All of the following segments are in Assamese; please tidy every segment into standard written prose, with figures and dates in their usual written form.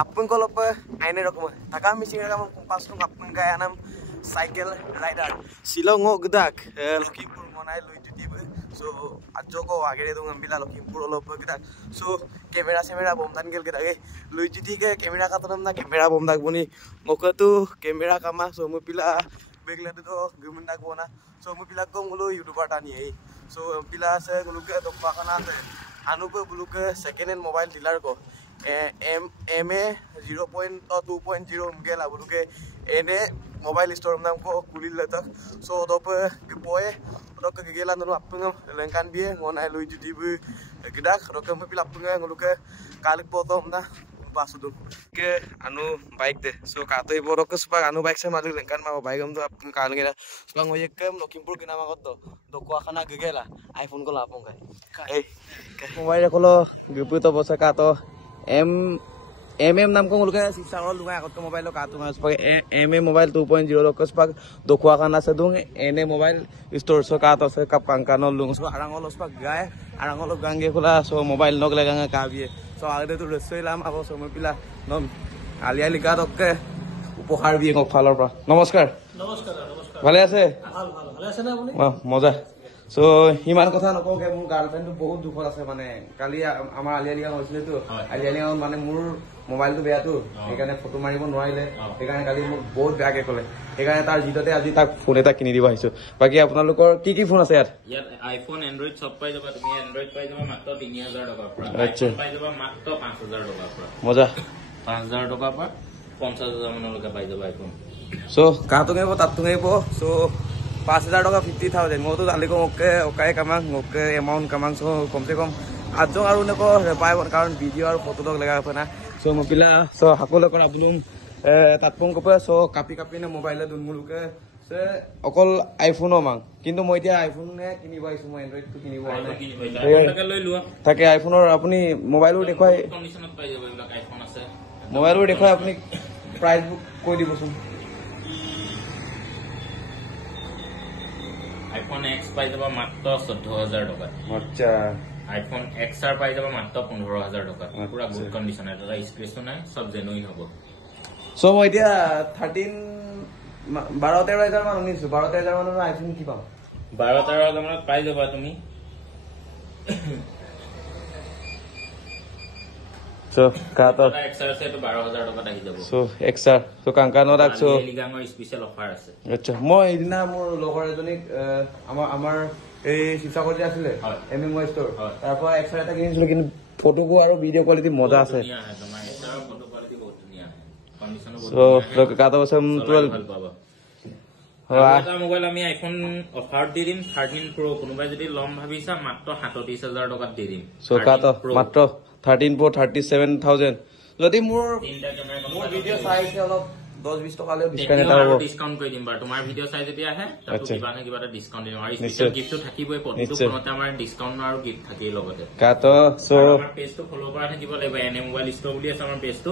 Apun kalau apa ini rokok. Takkan misi kamu kumpas lu apun kayak anam cycle rider. Silongo gedak Lakhimpur monai lu itu tiba. So ajo ko agere tu ngambil Lakhimpur lo apa gedak. So kamera bom tan gel gedak lu itu tiga kamera kata namna kamera bom tak buni. Ngoka tu kamera kama so mu pila begla tu gemendak bona. So mu pila ko ngulu YouTuber tani So pila se ngulu ke to pakana te. Anu ko ngulu ke second hand mobile dealer ko. MA 0.2.0 mungkin lah bulu ke ini mobile store nam ko kulit letak so dope kepoe dok ke gegelan dulu apa ngam lengkan biye ngonai lu jadi bu gedak dok ke mobil apa ngam ngulu ke kalik potong dah pas udah ke anu bike deh so kato ibu dok ke supaya anu bike saya malu lengkan mau bike ngam tu apa kali kita supaya ngoyek ke Lakhimpur kena makot tu dok aku akan gegela iPhone ko lapong kai mobile kalau gepu tu bosa kato नाम को मुल्के शिवसागर लुगा आगत को मोबाइल कातु मोबाइल 2.0 लोकस पाक दोखवा खाना से दूंगे एने मोबाइल स्टोर सो कातो से कप कांकानो लुंग सो आरांगल उस पाक गाय आरांगल गांगे खुला सो मोबाइल नक लगांगा काबिए सो आगे तो रसोईलाम आबो सो पिला नम आलिया लिका दके उपहार बिए को फालर পৰা नमस्कार ভালে আছে ভালে আছে না আপুনি মজা So himan কথা নকওকে মোৰ গাৰ্লফ্ৰেন্ড বহুত দুখত আছে মানে কালি আমাৰ আলিয়ালিয়া হৈছিল তো আলিয়ালিয়া মানে মোৰ মোবাইলটো বেয়া তো সেইকাৰণে ফটো মাৰিব নোৱাৰিলে সেইকাৰণে কালি মোক বহুত বেয়াকে ক'লে সেইকাৰণে তাৰ জিততে আজি তাক ফোন এটা কিনি দিব আহিছো বাকি আপোনালোকৰ কি ফোন আছে ইয়াত আইফোন এন্ড্ৰইড সব পাই যাবা তুমি এন্ড্ৰইড পাই যাবা মাত্ৰ 3000 টকাৰ পৰা আচ্ছা পাই যাবা মাত্ৰ 5000 টকাৰ পৰা মজা 5000 টকাৰ পৰা 50000 মানলৈকে পাই যাবা আইফোন সো কাটো গেব তাতো গেব সো 5000 टका 50000 मैं तो दाली को ओके ओकाय कामांग ओके अमाउंट कामांग सो कम से कम आजो आरो नको पाय कारण वीडियो और फोटो तक लगा पना सो मपिला सो हाकोले कर आबुलुम तातपं कपे सो कापी ने मोबाइल दुनमुलुके से अकल आईफोन मांग किंतु মই এতিয়া আইফোন নে কিনিব আইছো মই এন্ড্ৰইড তো কিনিব টাকা লৈ লুৱা থাকে আইফোনৰ আপুনি মোবাইলও দেখুৱাই কন্ডিশনত পাই যাব এইবিলাক আইফোন আছে মোবাইলও দেখুৱাই আপুনি প্ৰাইস বুক কৈ দিবচোন iPhone X পাই যাবা মাত্ৰ 14000 টকা আচ্ছা iPhone XR পাই যাবা মাত্ৰ 15000 টকা পুৰা গুড কন্ডিশন এটা স্ক্ৰেচো নাই সব জেনুইন হ'ব সো মই এতিয়া 13 12-13000 মান শুনিছো 12-13000 মানৰ আইফোন কি পাম 12-13000 মানত পাই যাবা তুমি So kato XR se to 12000 টকা আহি যাব so XR so কাংকানো রাখছো লিগাঙৰ স্পেশাল অফাৰ আছে আচ্ছা মই এদিনা মোৰ লগৰ এজনীক আমাৰ এই শিৱসাগৰ যে আছিলে এমএমও ষ্টৰ তাৰ পৰা XR এটা কিনিছিলো কিন্তু ফটোকো আৰু ভিডিও কোৱালিটি মজা আছে তোমাৰ XR ফটো কোৱালিটি বহুত ধুনীয়া কন্ডিশনো so কাটো বছম 12 ভাল পাবা এটা মোবাইল আমি আইফোন অফাৰ দি দিম 13 Pro কোনোবাই যদি লম ভাবিছা মাত্ৰ 37000 টকাত দি দিম so কাটো মাত্ৰ 13 Pro 37000 যদি মোৰ ভিডিও চাইছে অলপ 10-20 টকা লৈ ডিসকাউন্ট এটা হ'ব ডিসকাউন্ট কৰি দিম বাৰ তোমাৰ ভিডিও চাই যদি আহে তাতো কিবা এটা ডিসকাউন্ট দিম আৰু স্পেশাল গিফটটো থাকিবই প্ৰতিটো ফোনতে আমাৰ ডিসকাউন্ট আৰু গিফট থাকিব লগতে কাটো সো আমাৰ পেজটো ফলো কৰা থাকিব লাগিব এনে মোবাইল ষ্টৰ বুলি আছে আমাৰ পেজটো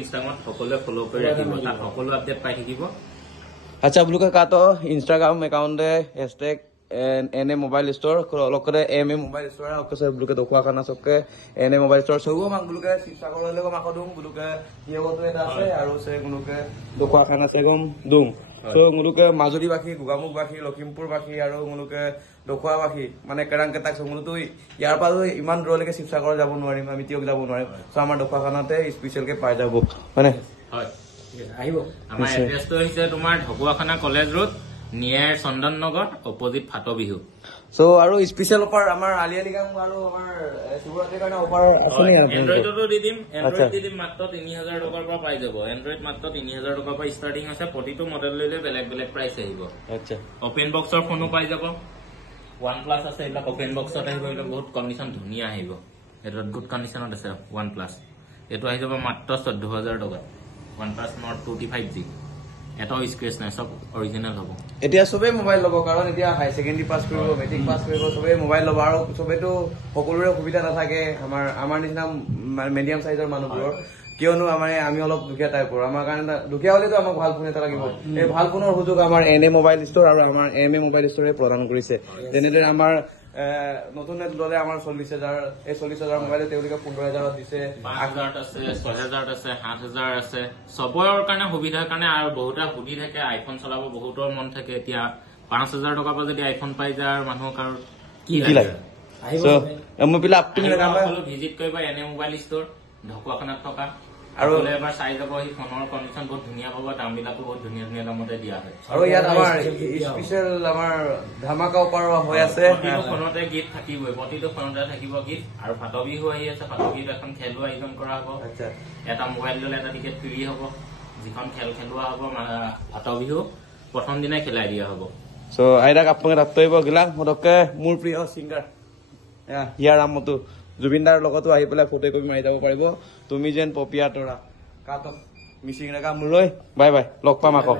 ইনষ্টাগ্ৰামত সকলোৱে ফলো কৰি ৰাখিব তাত সকলো আপডেট পাই থাকিব আচ্ছা বুলুকা কাটো ইনষ্টাগ্ৰাম একাউন্টে एने मोबाइल स्टोर लोकरे एमए मोबाइल स्टोर ओकसे बुलके दोखवा खाना सबके एने मोबाइल स्टोर सगो मांग बुलके शिवसागर लेको माको दुम बुलके हियगतो এটা আছে আৰু সে গুলকে दोखवा खाना সেগম দুম সো গুলকে মাজুলী বাকি গুগামুখ বাকি লখিমপুৰ বাকি আৰু গুলকে दोखवा বাকি মানে কেৰাংকে তাক সগুলটো ইয়াৰ পালো ইমান দূৰলৈকে শিৱসাগৰ যাব নোৱাৰিম আমি তিয়ক যাব নোৱাৰিম সো আমাৰ दोखवा খানাতে স্পেশাল কে পাই যাব মানে হয় আহিব আমাৰ এড্ৰেছটো হৈছে তোমাৰ ঢকুৱাখানা কলেজ ৰোড নিয়াৰ চন্দন নগৰ অপোজিট ফাটবিহু সো আৰু স্পেশাল অফাৰ আমাৰ আলিয়ালিগাং আৰু আমাৰ শিৱৰাত্ৰিৰ কাৰণে অফাৰ আছে নি এন্ড্ৰইডটো দি দিম এন্ড্ৰইড দি দিম মাত্ৰ 3000 টকাৰ পৰা পাই যাব এন্ড্ৰইড মাত্ৰ 3000 টকাৰ পৰা ষ্টাৰ্টিং আছে প্ৰতিটো মডেল ললে বেলেগ বেলেগ প্ৰাইস আহিব আচ্ছা ওপেন বক্সৰ ফোনো পাই যাব OnePlus আছে এটা ওপেন বক্সত আহিব এটা বহুত কন্ডিশন ধুনীয়া আহিব এটা গুড কন্ডিশনত আছে OnePlus এটো আহি যাব মাত্ৰ 14000 টকা OnePlus Nord 25G এটাও স্ক্ৰেচ নাই সব অৰিজিনাল হ'ব এতিয়া সবে মোবাইল লব কাৰণ এতিয়া হাই সেকেন্ডাৰী পাস কৰিব মেট্ৰিক পাস কৰিব সবে মোবাইল লব আৰু সবেটো সকলোৰে সুবিধা নাথাকে আমাৰ নিচিনা মিডিয়াম সাইজৰ মানুহবোৰৰ কিয়নো আমি অলপ দুখীয়া টাইপৰ আমাৰ কাৰণে দুখীয়া হলেতো আমাক ভাল ফোন এটা লাগিব এই ভাল ফোনৰ সুযোগ আমাৰ এনে মোবাইল ষ্টৰ আৰু আমাৰ এমএ মোবাইল ষ্টৰে প্ৰদান কৰিছে যেনেদৰে আমাৰ নতুন নেট ললে আমাৰ 40,000 এই 40,000 মোবাইলে তেওঁলোকে 15,000 দিছে 5,000 আছে 6,000 আছে 7,000 আছে সবৰৰ কাৰণে সুবিধাৰ কাৰণে আৰু বহুতা সুধি থাকে আইফোন চলাব বহুতৰ মন থাকে এতিয়া 5,000 টকাৰ পৰা যদি আইফোন পাই যায় মানুহক আৰু কি লাগে সো মই পিলা আপুনি ভিজিট কৰিবা এনে মোবাইল ষ্টৰ ঢকুৱাখানাত থকা আৰু এবাৰ চাই যাব এই ফোনৰ কণ্ডিশ্যন বহুত ধুনীয়া পাব দামবিলাকো বহুত ধুনীয়া ধুনীয়া দামতে দিয়া হয় আৰু ইয়াত আমাৰ স্পেচিয়েল আমাৰ ধামাকা অফাৰ হৈ আছে প্ৰতিটো ফোনতে গিফ্ট থাকিবই প্ৰতিটো ফোনতে থাকিব গিফ্ট আৰু ফাট বিহু আহি আছে ফাট বিহুত এখন খেলো আয়োজন কৰা হ'ব এটা মোবাইল ল'লে এটা টিকেট ফ্ৰী হ'ব যিখন খেল খেলোৱা হ'ব ফাট বিহু প্ৰথম দিনাই খেলাই দিয়া হ'ব সো আইদাক আপোনালোকে তাত আহিব গিলা মোদকে মোৰ প্ৰিয় সিংগাৰ হিয়া ৰামতো জুবিনদাৰ লগতো আহি পেলাই ফটো কপি মাৰি যাব পাৰিব তুমি যেন পপিয়া তৰা কাটক মিচিং ৰেখা মোলৈ বাই বাই লগ পাম আকৌ